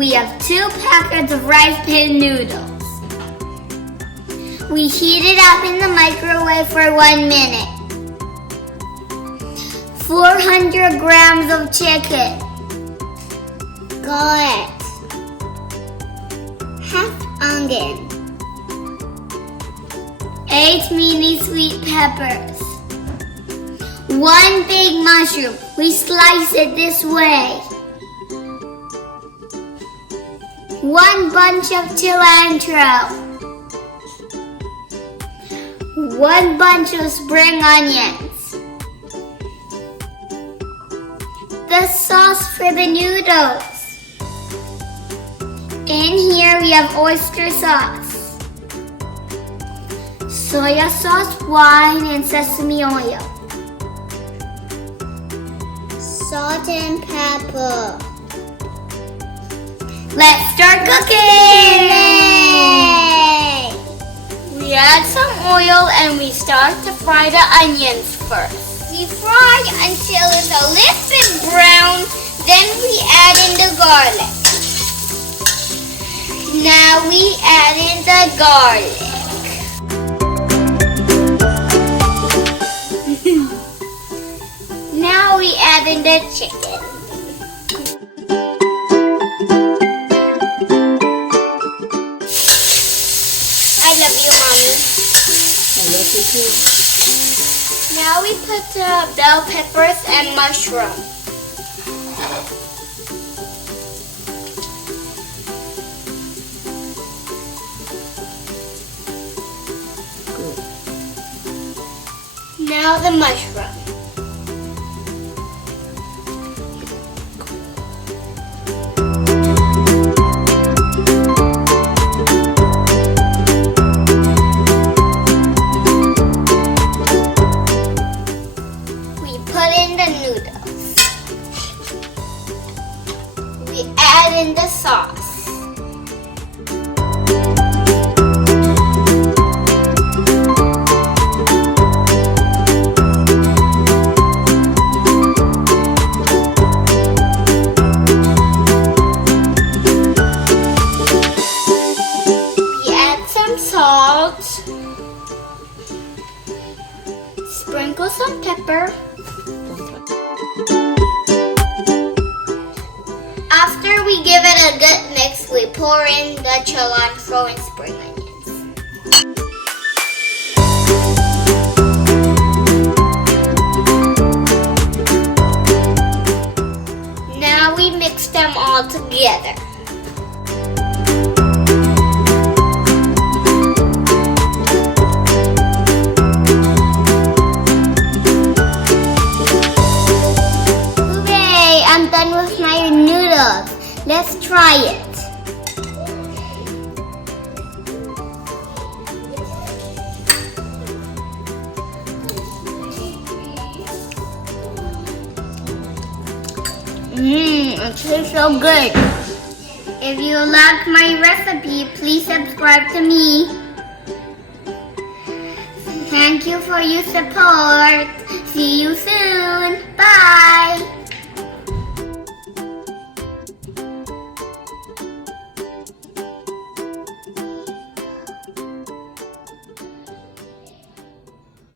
we have 2 packets of rice pan noodles. We heat it up in the microwave for 1 minute. 400 grams of chicken. Got it. Half onion. 8 mini sweet peppers. 1 big mushroom. We slice it this way. 1 bunch of cilantro. 1 bunch of spring onions. The sauce for the noodles. In here we have oyster sauce, soya sauce, wine, and sesame oil. Salt and pepper. Let's start cooking! Yay! We add some oil and we start to fry the onions first. We fry until it's a little bit brown, then we add in the garlic. Now we add in the garlic. Now we add in the chicken. I love you, Mommy. I love you too. Now we put the bell peppers and mushroom. Good. Now the mushroom. Add in the sauce. We add some salt. Sprinkle some pepper. After we give it a good mix, we pour in the cilantro and spring onions. Now we mix them all together. Hooray! I'm done with my noodles. Let's try it. It tastes so good. If you liked my recipe, please subscribe to me. Thank you for your support. See you soon. Bye.